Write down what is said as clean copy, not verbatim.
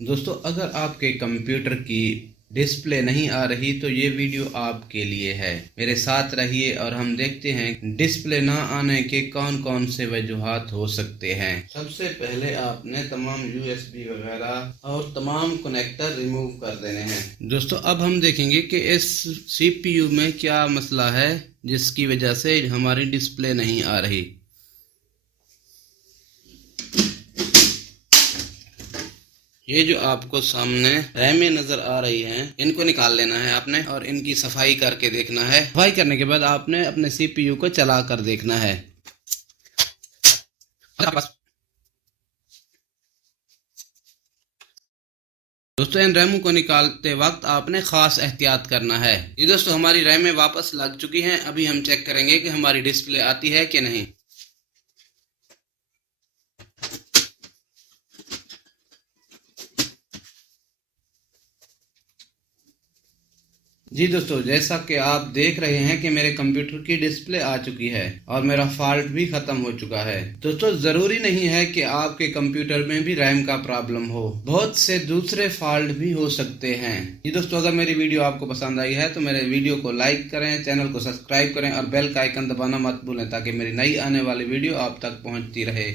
दोस्तों, अगर आपके कंप्यूटर की डिस्प्ले नहीं आ रही तो ये वीडियो आपके लिए है। मेरे साथ रहिए और हम देखते हैं डिस्प्ले ना आने के कौन कौन से वजूहात हो सकते हैं। सबसे पहले आपने तमाम यूएसबी वगैरह और तमाम कनेक्टर रिमूव कर देने हैं। दोस्तों, अब हम देखेंगे कि इस सीपीयू में क्या मसला है जिसकी वजह से हमारी डिस्प्ले नहीं आ रही। ये जो आपको सामने रैमें नजर आ रही हैं, इनको निकाल लेना है आपने और इनकी सफाई करके देखना है। सफाई करने के बाद आपने अपने सीपीयू को चला कर देखना है। दोस्तों, इन रैमों को निकालते वक्त आपने खास एहतियात करना है। ये दोस्तों, हमारी रैमें वापस लग चुकी हैं। अभी हम चेक करेंगे कि हमारी डिस्प्ले आती है कि नहीं। जी दोस्तों, जैसा कि आप देख रहे हैं कि मेरे कंप्यूटर की डिस्प्ले आ चुकी है और मेरा फॉल्ट भी खत्म हो चुका है। दोस्तों, जरूरी नहीं है कि आपके कंप्यूटर में भी रैम का प्रॉब्लम हो, बहुत से दूसरे फॉल्ट भी हो सकते हैं। जी दोस्तों, अगर मेरी वीडियो आपको पसंद आई है तो मेरे वीडियो को लाइक करें, चैनल को सब्सक्राइब करें और बेल का आइकन दबाना मत भूलें ताकि मेरी नई आने वाली वीडियो आप तक पहुंचती रहे।